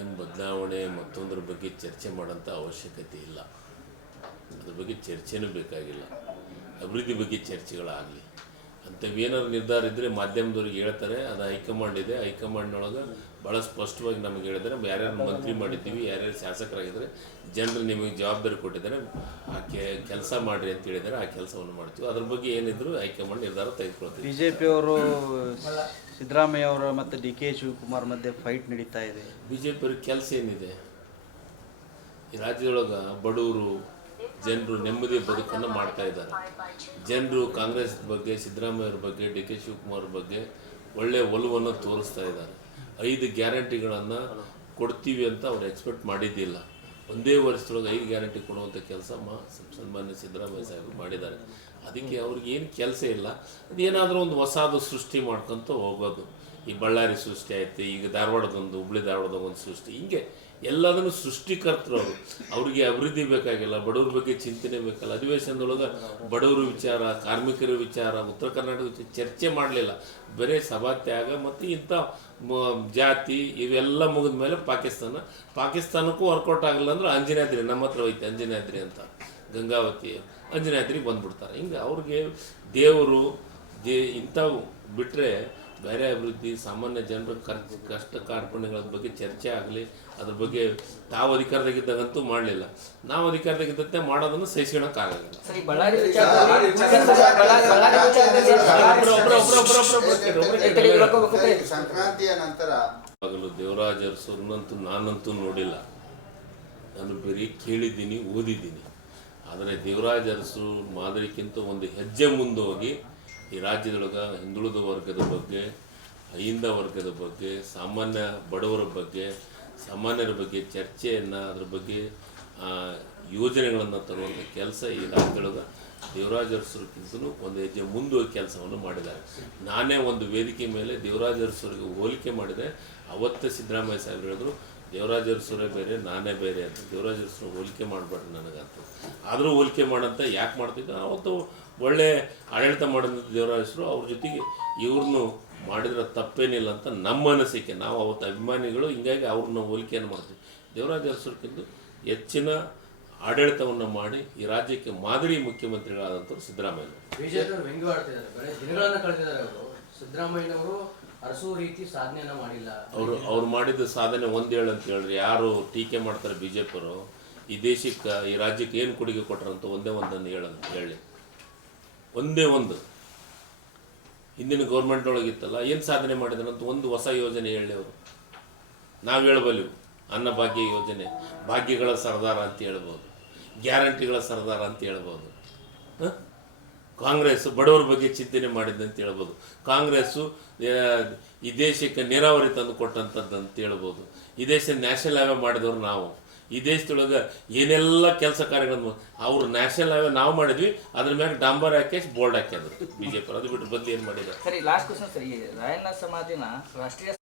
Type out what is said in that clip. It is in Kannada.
ಏನು ಬದಲಾವಣೆ ಮತ್ತೊಂದರ ಬಗ್ಗೆ ಚರ್ಚೆ ಮಾಡೋಂಥ ಅವಶ್ಯಕತೆ ಇಲ್ಲ. ಅದ್ರ ಬಗ್ಗೆ ಚರ್ಚೆನೂ ಬೇಕಾಗಿಲ್ಲ. ಅಭಿವೃದ್ಧಿ ಬಗ್ಗೆ ಚರ್ಚೆಗಳಾಗಲಿ ಅಂಥವೇನಾದ್ರು ನಿರ್ಧಾರ ಇದ್ದರೆ ಮಾಧ್ಯಮದವ್ರಿಗೆ ಹೇಳ್ತಾರೆ. ಅದು ಹೈಕಮಾಂಡ್ ಇದೆ. ಹೈಕಮಾಂಡ್ನೊಳಗೆ ಭಾಳ ಸ್ಪಷ್ಟವಾಗಿ ನಮಗೆ ಹೇಳಿದ್ದಾರೆ, ಯಾರ್ಯಾರು ಮಂತ್ರಿ ಮಾಡಿದ್ದೀವಿ, ಯಾರ್ಯಾರು ಶಾಸಕರಾಗಿದ್ದಾರೆ, ಜನರು ನಿಮಗೆ ಜವಾಬ್ದಾರಿ ಕೊಟ್ಟಿದ್ದಾರೆ, ಆ ಕೆಲಸ ಮಾಡಿರಿ ಅಂತ ಹೇಳಿದ್ದಾರೆ. ಆ ಕೆಲಸವನ್ನು ಮಾಡ್ತೀವಿ. ಅದ್ರ ಬಗ್ಗೆ ಏನಿದ್ರು ಹೈಕಮಾಂಡ್ ನಿರ್ಧಾರ ತೆಗೆದುಕೊಳ್ತೀವಿ. ಬಿಜೆಪಿಯವರು ಸಿದ್ದರಾಮಯ್ಯ ಅವರು ಮತ್ತು ಡಿ ಕೆ ಶಿವಕುಮಾರ್ ಮಧ್ಯೆ ಫೈಟ್ ನಡೀತಾ ಇದೆ. ಬಿಜೆಪಿಯವ್ರಿಗೆ ಕೆಲಸ ಏನಿದೆ? ಈ ರಾಜ್ಯದೊಳಗೆ ಬಡವರು ಜನರು ನೆಮ್ಮದಿಯ ಬದುಕನ್ನು ಮಾಡ್ತಾ ಇದ್ದಾರೆ. ಜನರು ಕಾಂಗ್ರೆಸ್ ಬಗ್ಗೆ, ಸಿದ್ದರಾಮಯ್ಯವ್ರ ಬಗ್ಗೆ, ಡಿ ಕೆ ಶಿವಕುಮಾರ್ ಬಗ್ಗೆ ಒಳ್ಳೆಯ ಒಲವನ್ನು ತೋರಿಸ್ತಾ ಇದ್ದಾರೆ. 5 ಗ್ಯಾರಂಟಿಗಳನ್ನು ಕೊಡ್ತೀವಿ ಅಂತ ಅವ್ರು ಎಕ್ಸ್ಪೆಕ್ಟ್ ಮಾಡಿದ್ದಿಲ್ಲ. ಒಂದೇ ವರ್ಷದೊಳಗೆ 5 ಗ್ಯಾರಂಟಿ ಕೊಡುವಂಥ ಕೆಲಸ ಸನ್ಮಾನ್ಯ ಸಿದ್ದರಾಮಯ್ಯ ಸಾಹೇಬರು ಮಾಡಿದ್ದಾರೆ. ಅದಕ್ಕೆ ಅವ್ರಿಗೆ ಏನು ಕೆಲಸ ಇಲ್ಲ. ಅದೇನಾದರೂ ಒಂದು ಹೊಸದು ಸೃಷ್ಟಿ ಮಾಡ್ಕೊತ ಹೋಗೋದು. ಈ ಬಳ್ಳಾರಿ ಸೃಷ್ಟಿ ಆಯಿತು, ಈಗ ಧಾರವಾಡದೊಂದು, ಹುಬ್ಳಿ ಧಾರವಾಡದೊಂದು ಸೃಷ್ಟಿ, ಹಿಂಗೆ ಎಲ್ಲದನ್ನು ಸೃಷ್ಟಿಕರ್ತರು ಅವರು. ಅವ್ರಿಗೆ ಅಭಿವೃದ್ಧಿ ಬೇಕಾಗಿಲ್ಲ, ಬಡವ್ರ ಬಗ್ಗೆ ಚಿಂತನೆ ಬೇಕಲ್ಲ. ಅಧಿವೇಶನದೊಳಗೆ ಬಡವರ ವಿಚಾರ, ಕಾರ್ಮಿಕರ ವಿಚಾರ, ಉತ್ತರ ಕರ್ನಾಟಕ ವಿಚಾರ ಚರ್ಚೆ ಮಾಡಲಿಲ್ಲ. ಬರೀ ಸಭಾತ್ಯಾಗ ಮತ್ತು ಇಂಥ ಜಾತಿ ಇವೆಲ್ಲ ಮುಗಿದ ಮೇಲೆ ಪಾಕಿಸ್ತಾನಕ್ಕೂ ವರ್ಕೌಟ್ ಆಗಲ್ಲ ಅಂದ್ರೆ ಅಂಜನಾದ್ರಿ ನಮ್ಮ ಹತ್ರ ಹೋಯ್ತು. ಅಂಜನಾದ್ರಿ ಅಂತ ಗಂಗಾವತಿ ಅಂಜನಾದ್ರಿಗೆ ಬಂದ್ಬಿಡ್ತಾರೆ. ಹಿಂಗೆ ಅವ್ರಿಗೆ ದೇವರು ಇಂಥವು ಬಿಟ್ಟರೆ ಬೇರೆ ಅಭಿವೃದ್ಧಿ, ಸಾಮಾನ್ಯ ಜನರ ಕಷ್ಟ ಕಾರ್ಪಣ್ಯಗಳ ಬಗ್ಗೆ ಚರ್ಚೆ ಆಗಲಿ, ಅದ್ರ ಬಗ್ಗೆ ತಾವು ಅಧಿಕಾರದಾಗಿದ್ದಾಗಂತೂ ಮಾಡಲಿಲ್ಲ. ನಾವು ಅಧಿಕಾರದಾಗಿದ್ದಂತೆ ಮಾಡೋದನ್ನು ಸಹಿಸ್ಕೊಳಕ್ಕಾಗಲ್ಲ. ಸಂಕ್ರಾಂತಿಯ ನಂತರ ಆಗಲು ದೇವರಾಜ ಅರಸೂರನ್ನಂತೂ ನಾನಂತೂ ನೋಡಿಲ್ಲ. ನಾನು ಬರೀ ಕೇಳಿದ್ದೀನಿ, ಓದಿದ್ದೀನಿ. ಆದರೆ ದೇವರಾಜ ಅರಸು ಮಾದರಿಗಿಂತ ಒಂದು ಹೆಜ್ಜೆ ಮುಂದೆ ಹೋಗಿ ಈ ರಾಜ್ಯದೊಳಗೆ ಹಿಂದುಳಿದ ವರ್ಗದ ಬಗ್ಗೆ, ಅಹಿಂದ ವರ್ಗದ ಬಗ್ಗೆ, ಸಾಮಾನ್ಯ ಬಡವರ ಬಗ್ಗೆ, ಸಾಮಾನ್ಯರ ಬಗ್ಗೆ ಚರ್ಚೆಯನ್ನು, ಅದ್ರ ಬಗ್ಗೆ ಯೋಜನೆಗಳನ್ನು ತರುವಂಥ ಕೆಲಸ ಈ ರಾಜ್ಯದೊಳಗೆ ದೇವರಾಜ ಅರಸರಿಗಿಂತಲೂ ಒಂದು ಹೆಜ್ಜೆ ಮುಂದೆ ಹೋಗಿ ಕೆಲಸವನ್ನು ಮಾಡಿದ್ದಾರೆ. ನಾನೇ ಒಂದು ವೇದಿಕೆ ಮೇಲೆ ದೇವರಾಜ ಅರಸರಿಗೆ ಹೋಲಿಕೆ ಮಾಡಿದೆ. ಅವತ್ತೇ ಸಿದ್ದರಾಮಯ್ಯ ಸಾಹೇಬರು ಹೇಳಿದ್ರು, ದೇವರಾಜ ಅರಸರೇ ಬೇರೆ, ನಾನೇ ಬೇರೆ ಅಂತ. ದೇವರಾಜ ಅರಸರು ಹೋಲಿಕೆ ಮಾಡಬೇಡ್ರಿ ನನಗಂತ. ಆದರೂ ಹೋಲಿಕೆ ಮಾಡಂತ ಯಾಕೆ ಮಾಡ್ತಿದ್ದ? ಅವತ್ತು ಒಳ್ಳೆ ಆಡಳಿತ ಮಾಡಿದ ದೇವರಾಜ ಅರಸರು, ಅವ್ರ ಜೊತೆಗೆ ಇವ್ರನ್ನೂ ಮಾಡಿದ್ರೆ ತಪ್ಪೇನಿಲ್ಲ ಅಂತ ನಮ್ಮ ಅನಿಸಿಕೆ. ನಾವು ಅವತ್ತು ಅಭಿಮಾನಿಗಳು, ಹಿಂಗಾಗಿ ಅವ್ರನ್ನ ಹೋಲಿಕೆಯನ್ನು ಮಾಡ್ತೀವಿ. ದೇವರಾಜ ಅರಸರಿಗಿಂತ ಹೆಚ್ಚಿನ ಆಡಳಿತವನ್ನು ಮಾಡಿ ಈ ರಾಜ್ಯಕ್ಕೆ ಮಾದರಿ ಮುಖ್ಯಮಂತ್ರಿಗಳಾದಂಥವ್ರು ಸಿದ್ದರಾಮಯ್ಯ. ಬಿಜೆಪಿಯವರು ವ್ಯಂಗ್ಯವಾಡ್ತಿದ್ದಾರೆ, ದಿನಗಳನ್ನು ಕಳೆದಿದ್ದಾರೆ. ಅವರು ಸಿದ್ದರಾಮಯ್ಯನವರು ಅರಸು ರೀತಿ ಸಾಧನೆಯನ್ನ ಮಾಡಿಲ್ಲ. ಅವ್ರು ಮಾಡಿದ ಸಾಧನೆ ಒಂದೇಳು ಅಂತ ಹೇಳ್ರಿ. ಯಾರು ಟೀಕೆ ಮಾಡ್ತಾರೆ ಬಿಜೆಪಿಯವರು, ಈ ದೇಶಕ್ಕೆ, ಈ ರಾಜ್ಯಕ್ಕೆ ಏನು ಕೊಡುಗೆ ಕೊಟ್ಟರಂತ ಒಂದೇ ಒಂದನ್ನು ಹೇಳಿ. ಒಂದೇ ಒಂದು ಹಿಂದಿನ ಗೌರ್ಮೆಂಟ್ನೊಳಗಿತ್ತಲ್ಲ, ಏನು ಸಾಧನೆ ಮಾಡಿದ್ರಂತ ಒಂದು ಹೊಸ ಯೋಜನೆ ಹೇಳಿ ಅವರು. ನಾವು ಹೇಳ್ಬಲ್ಲೆವು, ಅನ್ನಭಾಗ್ಯ ಯೋಜನೆ, ಭಾಗ್ಯಗಳ ಸರ್ದಾರ ಅಂತ ಹೇಳ್ಬೋದು, ಗ್ಯಾರಂಟಿಗಳ ಸರ್ದಾರ ಅಂತ ಹೇಳ್ಬೋದು. ಕಾಂಗ್ರೆಸ್ಸು ಬಡವರ ಬಗ್ಗೆ ಚಿಂತನೆ ಮಾಡಿದ್ದಂತ ಹೇಳ್ಬೋದು. ಕಾಂಗ್ರೆಸ್ಸು ಈ ದೇಶಕ್ಕೆ ನೀರಾವರಿ ತಂದು ಕೊಟ್ಟಂಥದ್ದು ಅಂತ ಹೇಳ್ಬೋದು. ಈ ದೇಶ ನ್ಯಾಷನಲ್ ಹೈವೇ ಮಾಡಿದವರು ನಾವು. ಈ ದೇಶದೊಳಗೆ ಏನೆಲ್ಲ ಕೆಲಸ ಕಾರ್ಯಗಳನ್ನು ಅವ್ರು ನ್ಯಾಷನಲ್ ಹೈವೇ ನಾವು ಮಾಡಿದ್ವಿ, ಅದ್ರ ಮ್ಯಾಗ ಡಾಂಬರ್ ಹಾಕಿ ಬೋರ್ಡ್ ಹಾಕಿದ್ರು ಬಿಜೆಪಿ. ಅದು ಬಿಟ್ಟು ಬದಲು ಏನು ಮಾಡಿದ್ದಾರೆ? ಸರಿ, ಲಾಸ್ಟ್ ಕ್ವಶನ್ ಸರಿ. ರಾಯಣ್ಣ ಸಮಾಧಿನ ರಾಷ್ಟ್ರೀಯ